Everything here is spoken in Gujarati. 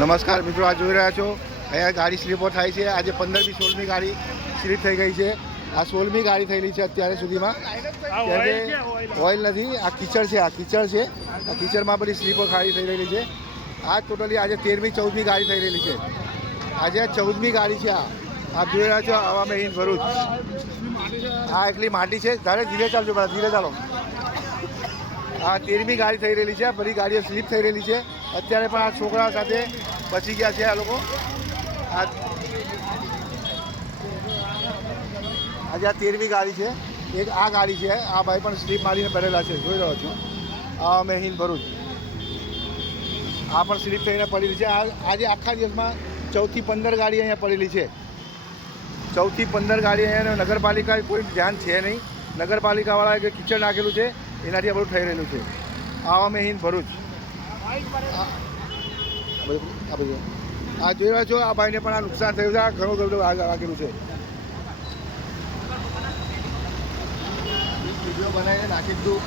નમસ્કાર મિત્રો, આ જોઈ રહ્યા છો અહીંયા ગાડી સ્લીપો થાય છે. આજે 15મી 16મી ગાડી સ્લીપ થઈ ગઈ છે. આ 16મી ગાડી થયેલી છે અત્યારે સુધીમાં. ઓઇલ નથી, આ કીચડ છે. આ કીચડમાં બધી સ્લીપો ખાલી થઈ રહેલી છે. આ ટોટલી આજે 13મી 14મી ગાડી થઈ રહેલી છે. આજે 14મી ગાડી છે. આપ જોઈ રહ્યા છો આવા મેં ભરૂચ. આ એટલી માટી છે. તારે ધીરે ચાલજો, બરાબર ધીરે ચાલો. આ 13મી ગાડી થઈ રહેલી છે. બધી ગાડીઓ સ્લીપ થઈ રહેલી છે. અત્યારે પણ આ છોકરા સાથે બચી ગયા છે આ લોકો. આજે આ 13મી ગાડી છે. એક આ ગાડી છે. આ ભાઈ પણ સ્લીપ મારીને પડેલા છે, જોઈ રહ્યો છું. આ અમે હિન્દ ભરૂચ. આ પણ સ્લીપ થઈને પડેલી છે. આજે આખા દિવસમાં 14 થી 15 ગાડી અહીંયા પડેલી છે. 14 થી 15 ગાડી અહીંયા. નગરપાલિકા કોઈ ધ્યાન છે નહીં. નગરપાલિકાવાળાએ કે કિચડ નાખેલું છે, એનાથી આ બધું થઈ રહેલું છે. આ અમે હિન્દ ભરૂચ. આ જોઈ રહ્યા છો, આ ભાઈને પણ આ નુકસાન થયું છે. આ ઘણું બધું આગેલું છે. વિડીયો બનાવીને નાખી દીધું.